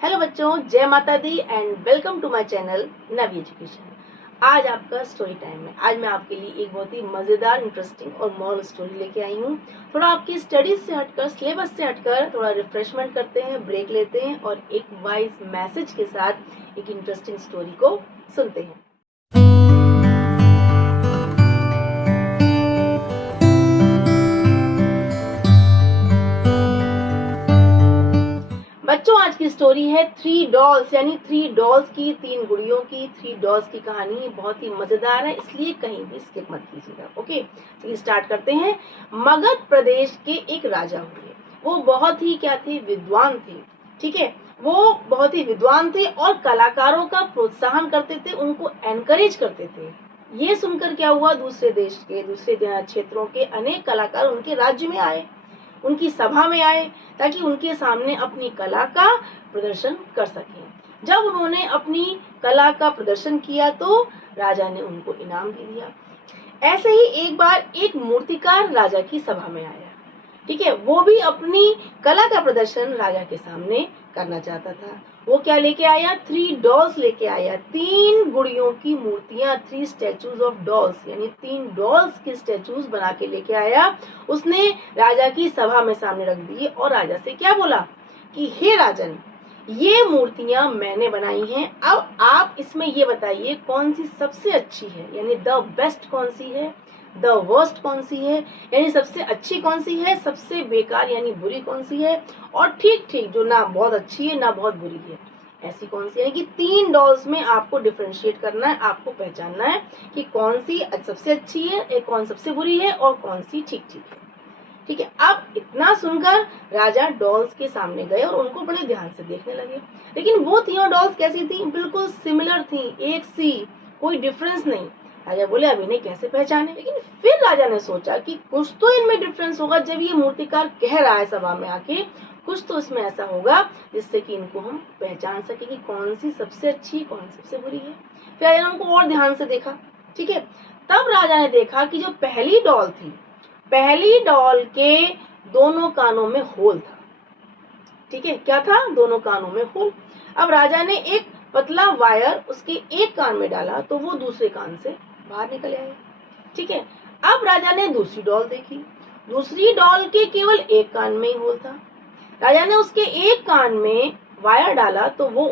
Hello बच्चों, जय माता दी and welcome to my channel Navi education. आज आपका स्टोरी टाइम है। आज मैं आपके लिए एक बहुत ही मज़ेदार, इंटरेस्टिंग और मॉरल स्टोरी लेके आई हूँ। थोड़ा आपकी स्टडीज से हटकर, सिलेबस से हटकर थोड़ा रिफ्रेशमेंट करते हैं, ब्रेक लेते हैं और एक वाइज मैसेज के साथ एक इंटरेस्टिंग स्टोरी को सुनते हैं। बच्चों, आज की स्टोरी है थ्री डॉल्स, यानी थ्री डॉल्स की, तीन गुड़ियों की, थ्री डॉल्स की कहानी बहुत ही मजेदार है, इसलिए कहीं भी स्किप मत कीजिएगा। ओके, चलिए स्टार्ट करते हैं। मगध प्रदेश के एक राजा हुए। वो बहुत ही क्या थे, विद्वान थे। ठीक है, वो बहुत ही विद्वान थे और कलाकारों का प्रोत्साहन करते थे, उनको एनकरेज करते थे। ये सुनकर क्या हुआ, दूसरे देश के, दूसरे क्षेत्रों के अनेक कलाकार उनके राज्य में आए, उनकी सभा में आए, ताकि उनके सामने अपनी कला का प्रदर्शन कर सकें। जब उन्होंने अपनी कला का प्रदर्शन किया तो राजा ने उनको इनाम भी दिया। ऐसे ही एक बार एक मूर्तिकार राजा की सभा में आया। ठीक है, वो भी अपनी कला का प्रदर्शन राजा के सामने करना चाहता था। वो क्या लेके आया, थ्री डॉल्स लेके आया, तीन गुड़ियों की मूर्तियां, थ्री स्टैचूज ऑफ डॉल्स, यानी तीन डॉल्स की स्टैचूज बना के लेके आया। उसने राजा की सभा में सामने रख दी और राजा से क्या बोला कि हे राजन, ये मूर्तियां मैंने बनाई हैं, अब आप इसमें ये बताइए कौन सी सबसे अच्छी है, यानी द बेस्ट कौन सी है, द वर्स्ट कौन सी है, यानी सबसे अच्छी कौन सी है, सबसे बेकार यानी बुरी कौन सी है, और ठीक ठीक जो ना बहुत अच्छी है ना बहुत बुरी है, ऐसी कौन सी है। यानी कि तीन डॉल्स में आपको डिफरेंशिएट करना है, आपको पहचानना है कि कौन सी सबसे अच्छी है, कौन सबसे बुरी है और कौन सी ठीक ठीक है। ठीक है, अब इतना सुनकर राजा डॉल्स के सामने गए और उनको बड़े ध्यान से देखने लगे। लेकिन वो तीनों डॉल्स कैसी थी, बिल्कुल सिमिलर थी, एक सी, कोई डिफरेंस नहीं। राजा बोले अब इन्हें कैसे पहचाने। लेकिन फिर राजा ने सोचा कि कुछ तो इनमें डिफरेंस होगा, जब ये मूर्तिकार कह रहा है सभा में आके, कुछ तो इसमें ऐसा होगा जिससे कि इनको हम पहचान सके कि कौन सी सबसे अच्छी, कौन सबसे बुरी है। फिर राजा ने उनको और ध्यान से देखा। ठीक है, तब राजा ने देखा कि जो पहली डॉल थी, पहली डॉल के दोनों कानों में होल था। ठीक है, क्या था, दोनों कानों में होल। अब राजा ने एक पतला वायर उसके एक कान में डाला तो वो दूसरे कान से बाहर निकल आया। ठीक है, अब राजा ने दूसरी डॉल देखी, दूसरी डॉल के केवल एक कान में ही होल था। राजा ने उसके एक कान में वायर डाला तो वो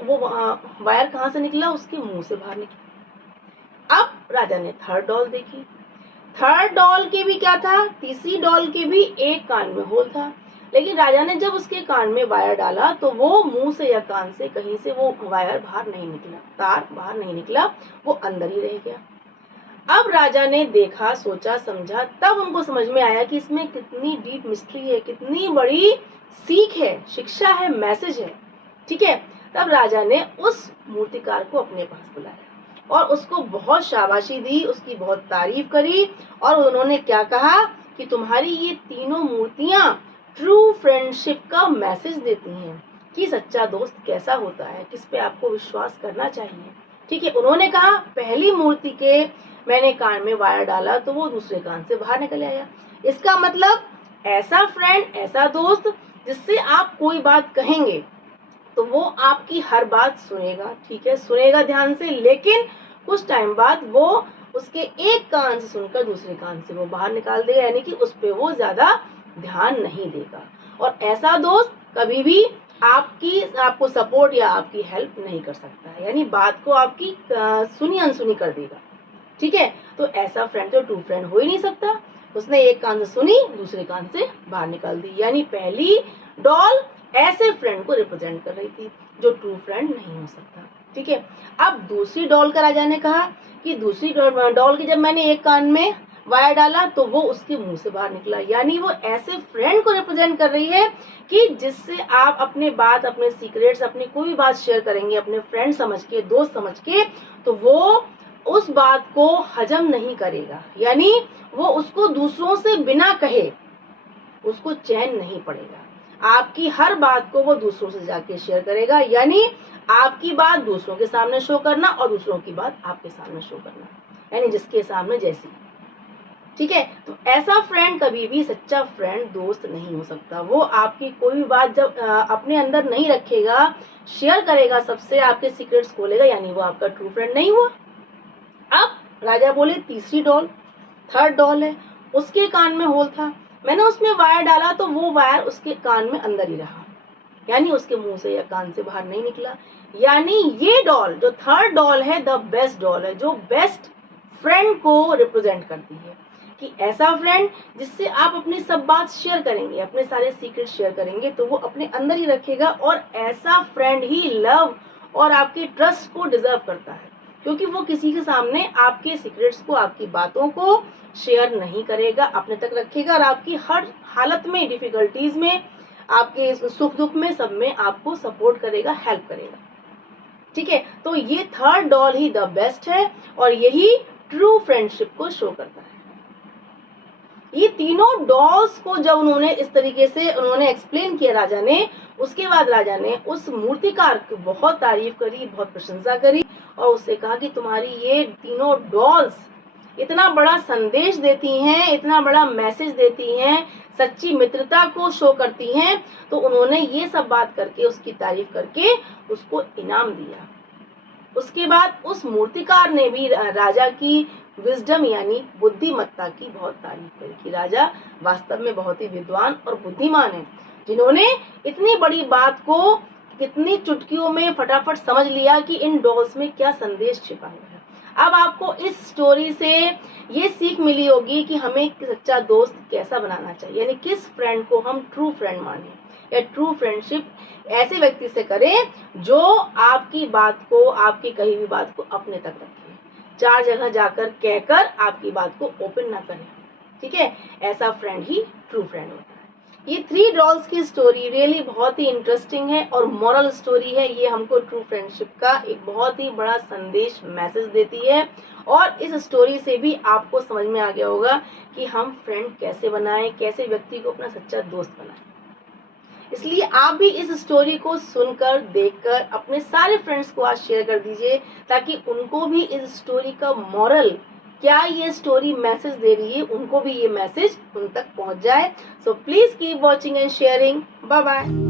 वायर कहाँ से निकला, उसके मुंह से बाहर निकला। अब राजा ने थर्ड डॉल देखी, थर्ड डॉल के भी क्या था, तीसरी डॉल के भी एक कान में होल था। लेकिन राजा ने जब उसके कान में वायर डाला तो वो मुंह से या कान से कहीं से वो वायर बाहर नहीं निकला, तार बाहर नहीं निकला, वो अंदर ही रह गया। अब राजा ने देखा, सोचा, समझा, तब उनको समझ में आया कि इसमें कितनी डीप मिस्ट्री है, कितनी बड़ी सीख है, शिक्षा है, मैसेज है। ठीक है, तब राजा ने उस मूर्तिकार को अपने पास बुलाया और उसको बहुत शाबाशी दी, उसकी बहुत तारीफ करी और उन्होंने क्या कहा कि तुम्हारी ये तीनों मूर्तियां ट्रू फ्रेंडशिप का मैसेज देती हैं कि सच्चा दोस्त कैसा होता है, किस पे आपको विश्वास करना चाहिए। ठीक है, उन्होंने कहा पहली मूर्ति के मैंने कान में वायर डाला तो वो दूसरे कान से बाहर निकल आया। इसका मतलब ऐसा फ्रेंड, ऐसा दोस्त जिससे आप कोई बात कहेंगे तो वो आपकी हर बात सुनेगा। ठीक है, सुनेगा ध्यान से, लेकिन कुछ टाइम बाद वो उसके एक कान से सुनकर दूसरे कान से वो बाहर निकाल देगा, यानी कि उस पे वो ज्यादा ध्यान नहीं देगा। और ऐसा दोस्त कभी भी आपको सपोर्ट या आपकी हेल्प नहीं कर सकता है, यानी बात को आपकी सुनी अनसुनी कर देगा। ठीक है, तो ऐसा फ्रेंड तो ट्रू फ्रेंड हो ही नहीं सकता। उसने एक कान से सुनी, दूसरे कान से बाहर निकाल दी, यानी पहली डॉल ऐसे फ्रेंड को रिप्रेजेंट कर रही थी जो ट्रू फ्रेंड नहीं हो सकता। ठीक है, अब दूसरी डॉल का राजा ने कहा कि दूसरी डॉल के जब मैंने एक कान में वायर डाला तो वो उसके मुंह से बाहर निकला, यानी वो ऐसे फ्रेंड को रिप्रेजेंट कर रही है कि जिससे आप अपने बात, अपने सीक्रेट्स, अपनी कोई भी बात शेयर करेंगे अपने फ्रेंड समझ के, दोस्त समझ के, तो वो उस बात को हजम नहीं करेगा, यानी वो उसको दूसरों से बिना कहे उसको चैन नहीं पड़ेगा। आपकी हर बात को वो दूसरों से जाके शेयर करेगा, यानी आपकी बात दूसरों के सामने शो करना और दूसरों की बात आपके सामने शो करना, यानी जिसके सामने जैसी। ठीक है, तो ऐसा फ्रेंड कभी भी सच्चा फ्रेंड, दोस्त नहीं हो सकता। वो आपकी कोई भी बात जब अपने अंदर नहीं रखेगा, शेयर करेगा सबसे, आपके सीक्रेट्स खोलेगा, यानी वो आपका ट्रू फ्रेंड नहीं हुआ। अब राजा बोले तीसरी डॉल, थर्ड डॉल है, उसके कान में होल था, मैंने उसमें वायर डाला तो वो वायर उसके कान में अंदर ही रहा, यानी उसके मुंह से या कान से बाहर नहीं निकला। यानी ये डॉल जो थर्ड डॉल है द बेस्ट डॉल है, जो बेस्ट फ्रेंड को रिप्रेजेंट करती है, कि ऐसा फ्रेंड जिससे आप अपनी सब बात शेयर करेंगे, अपने सारे सीक्रेट शेयर करेंगे तो वो अपने अंदर ही रखेगा, और ऐसा फ्रेंड ही लव और आपके ट्रस्ट को डिजर्व करता है, क्योंकि वो किसी के सामने आपके सीक्रेट्स को, आपकी बातों को शेयर नहीं करेगा, अपने तक रखेगा, और आपकी हर हालत में, डिफिकल्टीज में, आपके सुख दुख में, सब में आपको सपोर्ट करेगा, हेल्प करेगा। ठीक है, तो ये third doll he the best है, और यही ट्रू फ्रेंडशिप को शो करता है। ये तीनों डॉल्स को जब उन्होंने इस तरीके से उन्होंने एक्सप्लेन किया राजा ने, उसके बाद राजा ने उस मूर्तिकार की बहुत तारीफ करी, बहुत प्रशंसा करी, और उससे कहा कि तुम्हारी ये तीनों डॉल्स इतना बड़ा संदेश देती हैं, इतना बड़ा मैसेज देती हैं, सच्ची मित्रता को शो करती हैं, तो उन्होंने ये सब बात करके, उसकी तारीफ करके उसको इनाम दिया। उसके बाद उस मूर्तिकार ने भी राजा की विजडम यानी बुद्धिमत्ता की बहुत तारीफ करी, कि राजा वास्तव में बहुत ही विद्वान और बुद्धिमान है, जिन्होंने इतनी बड़ी बात को कितनी चुटकियों में फटाफट समझ लिया कि इन डॉल्स में क्या संदेश छिपा हुआ है। अब आपको इस स्टोरी से ये सीख मिली होगी कि हमें सच्चा दोस्त कैसा बनाना चाहिए, यानी किस फ्रेंड को हम ट्रू फ्रेंड माने, या ट्रू फ्रेंडशिप ऐसे व्यक्ति से करें जो आपकी बात को, आपकी कही हुई बात को अपने तक रखे, चार जगह जाकर कहकर आपकी बात को ओपन ना करें। ठीक है, ऐसा फ्रेंड ही ट्रू फ्रेंड होता है। ये थ्री डॉल्स की स्टोरी रियली बहुत ही इंटरेस्टिंग है और मॉरल स्टोरी है। ये हमको ट्रू फ्रेंडशिप का एक बहुत ही बड़ा संदेश, मैसेज देती है, और इस स्टोरी से भी आपको समझ में आ गया होगा कि हम फ्रेंड कैसे बनाएं, कैसे व्यक्ति को अपना सच्चा दोस्त बनाएं। इसलिए आप भी इस स्टोरी को सुनकर, देखकर अपने सारे फ्रेंड्स को आज शेयर कर दीजिए, ताकि उनको भी इस स्टोरी का मॉरल, क्या ये स्टोरी मैसेज दे रही है, उनको भी ये मैसेज उन तक पहुंच जाए। So please keep watching and sharing. Bye bye.